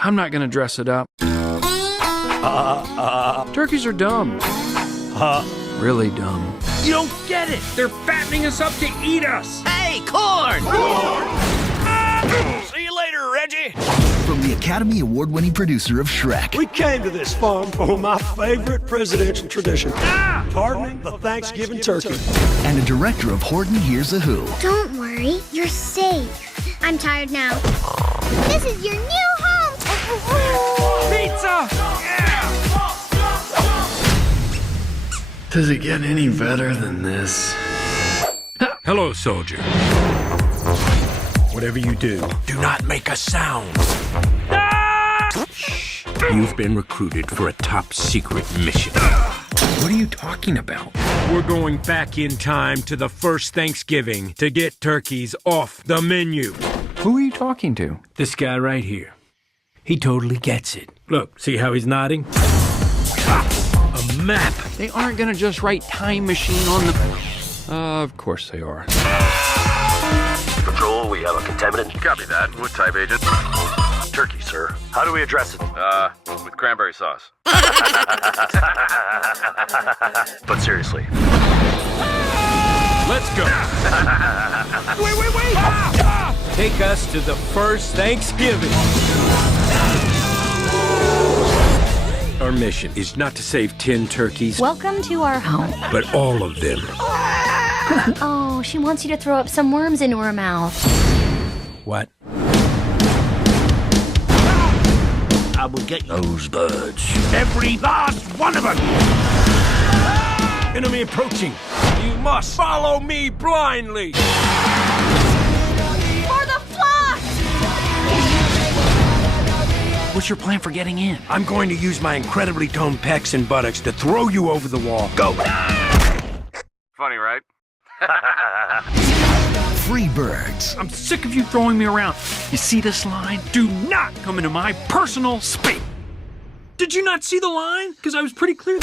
I'm not gonna dress it up. Turkeys are dumb. Really dumb. You don't get it! They're fattening us up to eat us! Hey, corn! See you later, Reggie! From the Academy Award-winning producer of Shrek. We came to this farm for my favorite presidential tradition. Pardoning the Thanksgiving turkey. And a director of Horton Hears a Who. Don't worry, you're safe. I'm tired now. This is your new home! Pizza! Does it get any better than this? Hello, soldier. Whatever you do, do not make a sound. Shh. You've been recruited for a top-secret mission. What are you talking about? We're going back in time to the first Thanksgiving to get turkeys off the menu. Who are you talking to? This guy right here. He totally gets it. Look, see how he's nodding? A map. They aren't gonna just write time machine on the... of course they are. Control, we have a contaminant. Copy that. What type, Agent? Turkey, sir. How do we address it? With cranberry sauce. But seriously. Let's go. Wait! Take us to the first Thanksgiving. Our mission is not to save 10 turkeys, Welcome to our home. but all of them. Oh, she wants you to throw up some worms into her mouth. What? I will get those birds. Every last one of them! Enemy approaching. You must follow me blindly. For the flock! What's your plan for getting in? I'm going to use my incredibly toned pecs and buttocks to throw you over the wall. Go! Funny, right? Free birds. I'm sick of you throwing me around. You see this line? Do not come into my personal space. Did you not see the line? Because I was pretty clear.